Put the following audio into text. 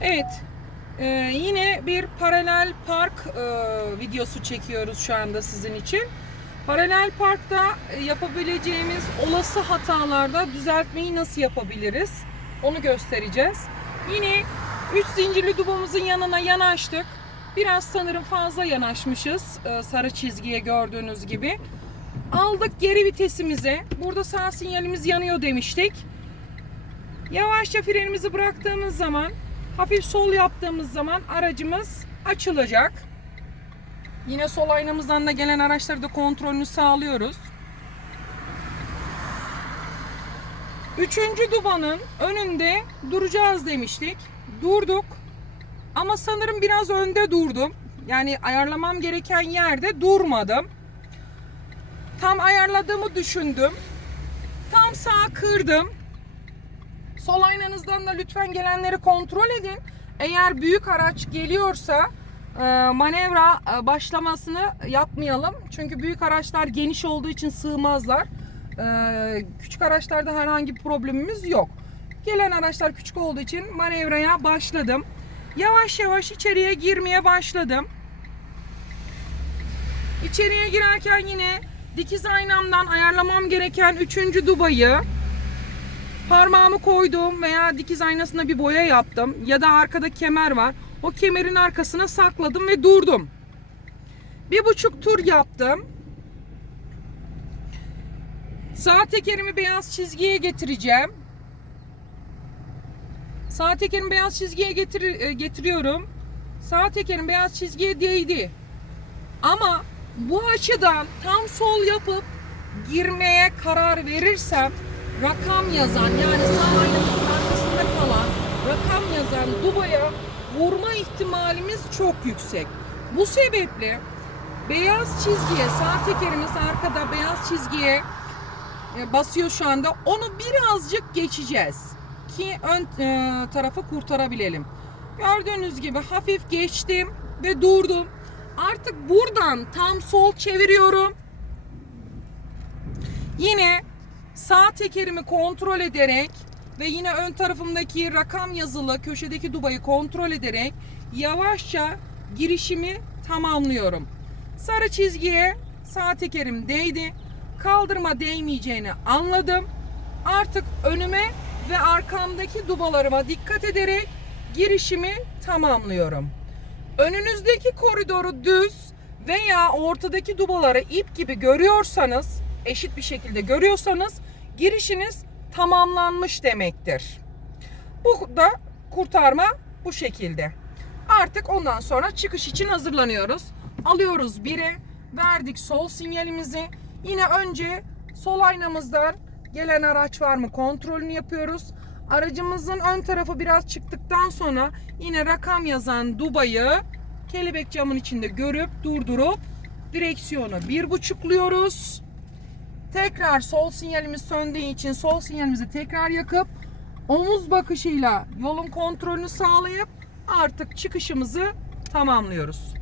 Evet. Ee, yine bir paralel park e, videosu çekiyoruz şu anda sizin için. Paralel parkta e, yapabileceğimiz olası hatalarda düzeltmeyi nasıl yapabiliriz? Onu göstereceğiz. Yine 3 zincirli dubamızın yanına yanaştık. Biraz sanırım fazla yanaşmışız e, sarı çizgiye gördüğünüz gibi. Aldık geri vitesimize. Burada sağ sinyalimiz yanıyor demiştik. Yavaşça frenimizi bıraktığımız zaman hafif sol yaptığımız zaman aracımız açılacak. Yine sol aynamızdan da gelen araçları da kontrolünü sağlıyoruz. Üçüncü dubanın önünde duracağız demiştik. Durduk. Ama sanırım biraz önde durdum. Yani ayarlamam gereken yerde durmadım. Tam ayarladığımı düşündüm. Tam sağ kırdım. Sol aynanızdan da lütfen gelenleri kontrol edin. Eğer büyük araç geliyorsa e, manevra e, başlamasını yapmayalım. Çünkü büyük araçlar geniş olduğu için sığmazlar. E, Küçük araçlarda herhangi bir problemimiz yok. Gelen araçlar küçük olduğu için manevraya başladım. Yavaş yavaş içeriye girmeye başladım. İçeriye girerken yine dikiz aynamdan ayarlamam gereken üçüncü dubayı parmağımı koydum veya dikiz aynasına bir boya yaptım ya da arkada kemer var. O kemerin arkasına sakladım ve durdum. Bir buçuk tur yaptım. Sağ tekerimi beyaz çizgiye getireceğim. Sağ tekerimi beyaz çizgiye getir, e, getiriyorum. Sağ tekerim beyaz çizgiye değdi. Ama bu açıdan tam sol yapıp girmeye karar verirsem rakam yazan yani aynamızın arkasında kalan rakam yazan dubaya vurma ihtimalimiz çok yüksek. Bu sebeple beyaz çizgiye sağ tekerimiz arkada beyaz çizgiye e, basıyor şu anda. Onu birazcık geçeceğiz ki ön e, tarafı kurtarabilelim. Gördüğünüz gibi hafif geçtim ve durdum. Artık buradan tam sol çeviriyorum. Yine sağ tekerimi kontrol ederek ve yine ön tarafımdaki rakam yazılı köşedeki dubayı kontrol ederek yavaşça girişimi tamamlıyorum. Sarı çizgiye sağ tekerim değdi. Kaldırma değmeyeceğini anladım. Artık önüme ve arkamdaki dubalarıma dikkat ederek girişimi tamamlıyorum. Önünüzdeki koridoru düz veya ortadaki dubaları ip gibi görüyorsanız, eşit bir şekilde görüyorsanız girişiniz tamamlanmış demektir. Bu da kurtarma bu şekilde. Artık ondan sonra çıkış için hazırlanıyoruz. Alıyoruz biri, verdik sol sinyalimizi. Yine önce sol aynamızdan gelen araç var mı kontrolünü yapıyoruz. Aracımızın ön tarafı biraz çıktıktan sonra yine rakam yazan dubayı kelebek camın içinde görüp durdurup direksiyonu bir buçukluyoruz. Tekrar sol sinyalimiz söndüğü için sol sinyalimizi tekrar yakıp omuz bakışıyla yolun kontrolünü sağlayıp artık çıkışımızı tamamlıyoruz.